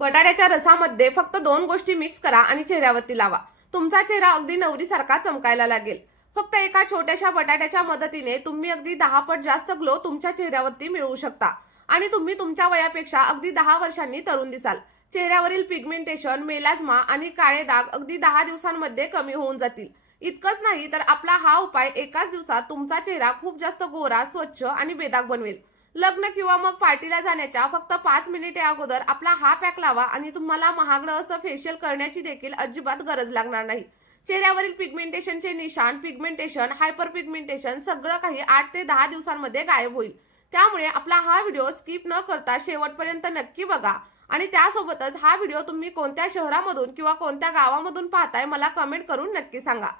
बटाट्याच्या रसामध्ये फक्त 2 गोष्टी मिक्स करा आणि चेहऱ्यावरती लावा. तुमचा चेहरा अगदी नवरीसारखा चमकायला लागेल. फक्त एका छोट्याशा बटाट्याच्या मदतीने तुम्ही अगदी 10 पट जास्त ग्लो तुमच्या चेहऱ्यावरती मिळवू शकता आणि तुम्ही तुमच्या वयापेक्षा अगदी 10 वर्षांनी तरुण दिसाल. चेहऱ्यावरील पिगमेंटेशन, मेलाझ्मा आणि काळे डाग अगदी 10 दिवसांमध्ये कमी होऊन जातील. इतकंच नाही तर आपला हा उपाय एकाच दिवसात तुमचा चेहरा खूप जास्त गोरा, स्वच्छ आणि बेदाग बनवेल. लग्न किंवा मग पार्टीला जाण्याच्या फक्त 5 मिनिटे अगोदर आपला हा पॅक लावा आणि तुम्हाला महागडं असं फेशियल करण्याची देखील अजिबात गरज लागणार नाही. चेहऱ्यावरील पिगमेंटेशनचे निशाण, पिगमेंटेशन, हायपर पिगमेंटेशन सगळं काही 8 ते 10 दिवसांमध्ये गायब होईल. त्यामुळे आपला हा व्हिडिओ स्किप न करता शेवटपर्यंत नक्की बघा आणि त्यासोबतच हा व्हिडिओ तुम्ही कोणत्या शहरामधून किंवा कोणत्या गावामधून पाहताय मला कमेंट करून नक्की सांगा.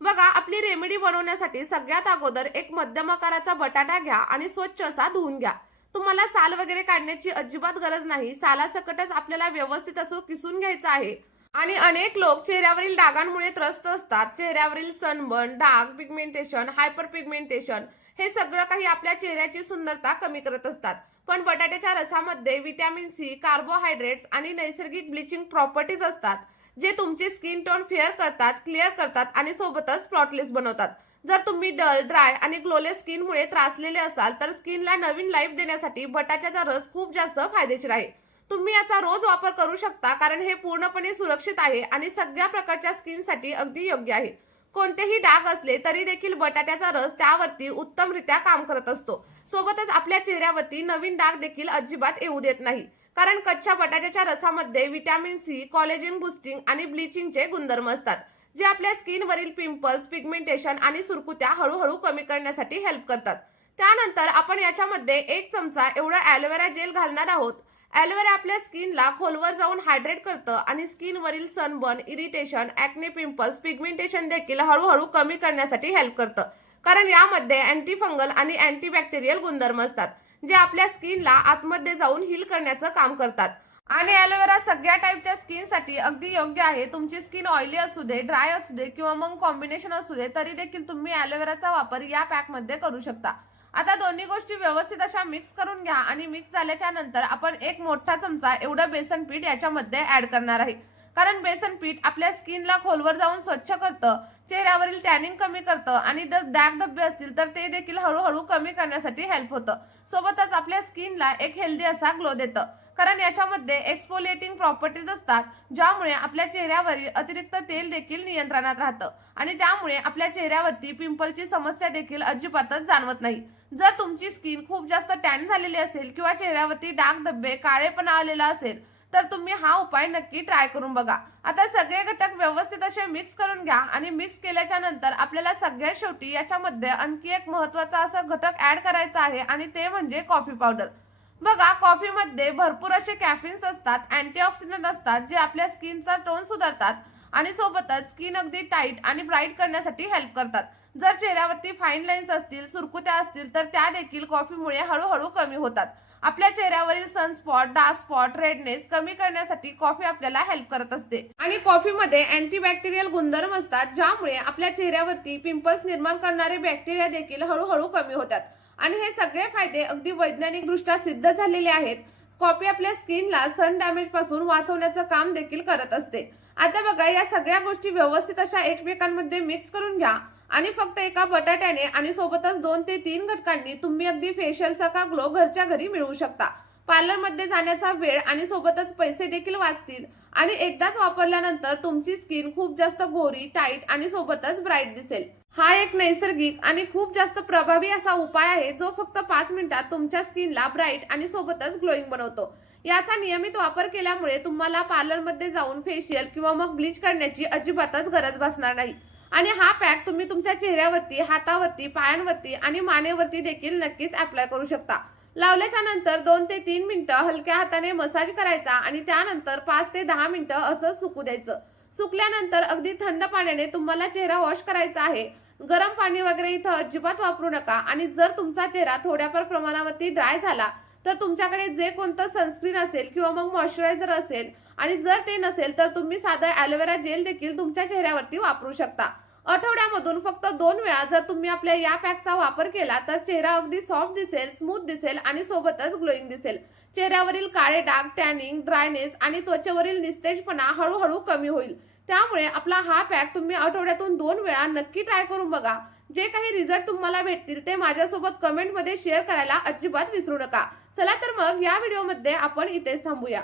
बघा, आपली रेमेडी बनवण्यासाठी सगळ्यात अगोदर एक मध्यम आकाराचा बटाटा घ्या आणि स्वच्छ असा धुवून घ्या. तुम्हाला साल वगैरे काढण्याची अजिबात गरज नाही. सालासकटच आपल्याला व्यवस्थित असं किसून घ्यायचं आहे. आणि अनेक लोक चेहऱ्यावरील डागांमुळे त्रस्त असतात. चेहऱ्यावरील सनबर्न, डाग, पिगमेंटेशन, हायपर पिगमेंटेशन हे सगळं काही आपल्या चेहऱ्याची सुंदरता कमी करत असतात. पण बटाट्याच्या रसामध्ये व्हिटॅमिन सी, कार्बोहायड्रेट्स आणि नैसर्गिक ब्लिचिंग प्रॉपर्टीज असतात, जे तुमची स्किन टोन फेअर करतात, क्लिअर करतात आणि सोबतच स्पॉटलेस बनवतात. जर तुम्ही डल, ड्राय आणि ग्लोलेस स्किनमुळे त्रासलेले असाल तर स्किनला नवीन लाईफ देण्यासाठी बटाट्याचा रस खूप जास्त फायदेशीर आहे. तुम्ही याचा रोज वापर करू शकता कारण हे पूर्णपणे सुरक्षित आहे आणि सगळ्या प्रकारच्या स्किनसाठी अगदी योग्य आहे. कोणतेही डाग असले तरी देखील बटाट्याचा रस त्यावरती उत्तमरित्या काम करत असतो. सोबतच आपल्या चेहऱ्यावरती नवीन डाग देखील अजिबात येऊ देत नाही. कारण कच्च्या बटाट्याच्या रसामध्ये व्हिटॅमिन सी, कॉलेजन बुस्टिंग आणि ब्लिचिंगचे गुणधर्म असतात, जे आपल्या स्किनवरील पिंपल्स, पिगमेंटेशन आणि सुरकुत्या हळूहळू कमी करण्यासाठी हेल्प करतात. त्यानंतर आपण याच्यामध्ये 1 चमचा एवढं ॲलोवेरा जेल घालणार आहोत. ॲलोवेरा आपल्या स्किनला खोलवर जाऊन हायड्रेट करतं आणि स्किनवरील sunburn, irritation, acne, pimples, pigmentation देखील हळूहळू कमी करण्यासाठी हेल्प करतं. कारण यामध्ये अँटी फंगल आणि अँटीबॅक्टेरियल गुणधर्म असतात, जे आपल्या स्किनला आतमध्ये जाऊन हील करण्याचं काम करतात. आणि ॲलोवेरा सगळ्या टाईपच्या स्किनसाठी अगदी योग्य आहे. तुमची स्किन ऑइली असू दे, ड्राय असू दे किंवा मग कॉम्बिनेशन असू दे, तरी देखील तुम्ही ॲलोवेराचा वापर या पॅकमध्ये करू शकता. आता दोन्ही गोष्टी व्यवस्थित अशा मिक्स करून घ्या आणि मिक्स झाल्याच्या नंतर आपण 1 मोठा चमचा एवढं बेसन पीठ याच्यामध्ये ऍड करणार आहे. कारण बेसन पीठ आपल्या स्किनला खोलवर जाऊन स्वच्छ करतं, चेहऱ्यावरील टॅनिंग कमी करतं आणि जर डाग धब्बे असतील तर ते देखील हळूहळू कमी करण्यासाठी हेल्प होतं. सोबतच आपल्या स्किनला एक हेल्दी असा ग्लो देतं. कारण याच्यामध्ये एक्सफोलिएटिंग प्रॉपर्टीज असतात, ज्यामुळे आपल्या चेहऱ्यावरील अतिरिक्त तेल देखील नियंत्रणात राहतं आणि त्यामुळे आपल्या चेहऱ्यावरती पिंपलची समस्या देखील अजिबातच जाणवत नाही. जर तुमची स्किन खूप जास्त टॅन झालेली असेल किंवा चेहऱ्यावरती डाग धब्बे, काळेपणा आलेला असेल तर तुम्ही हा उपाय नक्की ट्राय करून बघा. आता सगळे घटक व्यवस्थित असे मिक्स करून घ्या आणि मिक्स केल्याच्या नंतर आपल्याला सगळ्यात शेवटी याच्यामध्ये आणखी एक महत्त्वाचा असा घटक ऍड करायचा आहे आणि ते म्हणजे कॉफी पावडर. बघा, कॉफीमध्ये भरपूर असे कॅफिन्स असतात, अँटीऑक्सिडंट असतात, जे आपल्या स्किनचा टोन सुधारतात आणि सोबतच स्किन अगदी टाईट आणि ब्राईट करण्यासाठी हेल्प करतात. जर चेहऱ्यावरती फाईन लाईन्स असतील, सुरकुत्या असतील तर त्या देखील कॉफीमुळे हळूहळू कमी होतात. आपल्या चेहऱ्यावरील सनस्पॉट, डार्क स्पॉट, रेडनेस कमी करण्यासाठी कॉफी आपल्याला हेल्प करत असते. आणि कॉफीमध्ये अँटीबॅक्टेरियल गुणधर्म असतात, ज्यामुळे आपल्या चेहऱ्यावरती पिंपल्स निर्माण करणारे बॅक्टेरिया देखील हळूहळू कमी होतात. आणि हे सगळे फायदे अगदी वैज्ञानिकदृष्ट्या सिद्ध झालेले आहेत. कॉफी आपल्या स्किनला सन डॅमेज पासून वाचवण्याचं काम देखील करत असते. आता बघा, या सगळ्या गोष्टी व्यवस्थित अशा एकमेकांमध्ये मिक्स करून घ्या आणि फक्त एका बटाट्याने आणि सोबतच 2 ते 3 घटकांनी तुम्ही अगदी फेशियलचा का ग्लो घरच्या घरी मिळवू शकता. पार्लरमध्ये जाण्याचा वेळ आणि सोबतच पैसे देखील वाचतील आणि एकदाच वापरल्यानंतर तुमची स्किन खूप जास्त गोरी, टाईट आणि सोबतच ब्राईट दिसेल. हा एक नैसर्गिक आणि खूप जास्त प्रभावी असा उपाय आहे, जो फक्त 5 मिनिटात तुमच्या स्किनला ब्राईट आणि सोबतच ग्लोईंग बनवतो. याचा नियमित वापर केल्यामुळे तुम्हाला पार्लरमध्ये जाऊन फेशियल किंवा मग ब्लीच करण्याची अजिबातच गरज भासणार नाही. आणि हा पॅक तुम्ही तुमच्या चेहऱ्यावरती, हातावरती, पायांवरती आणि मानेवरती देखील नक्कीच अप्लाय करू शकता. लावल्याच्या नंतर 2 ते 3 मिनिटं हलक्या हाताने मसाज करायचा आणि त्यानंतर 5 ते 10 मिनिटं असं सुकू द्यायचं. सुकल्यानंतर अगदी थंड पाण्याने तुम्हाला चेहरा वॉश करायचा आहे. गरम पाणी वगैरे इथं अजिबात वापरू नका. आणि जर तुमचा चेहरा थोड्याफार प्रमाणावरती ड्राय झाला तर तुमच्याकडे जे कोणतं सनस्क्रीन असेल किंवा मग मॉइश्चरायझर असेल आणि जर ते नसेल तर तुम्ही साधं ॲलोवेरा जेल देखील तुमच्या चेहऱ्यावरती वापरू शकता. आठवड्यामधून फक्त 2 वेळा जर तुम्ही आपल्या या पॅकचा वापर केला तर चेहरा अगदी सॉफ्ट दिसेल, स्मूथ दिसेल आणि सोबतच ग्लोईंग दिसेल. चेहऱ्यावरील काळे डाग, टॅनिंग, ड्रायनेस आणि त्वचेवरील निस्तेजपणा हळूहळू कमी होईल. त्यामुळे आपला हा पॅक तुम्ही आठवड्यातून 2 वेळा नक्की ट्राय करून बघा. जे काही रिझल्ट तुम्हाला भेटतील ते माझ्यासोबत कमेंटमध्ये शेअर करायला अजिबात विसरू नका. चला तर मग या व्हिडिओमध्ये आपण इथेच थांबूया.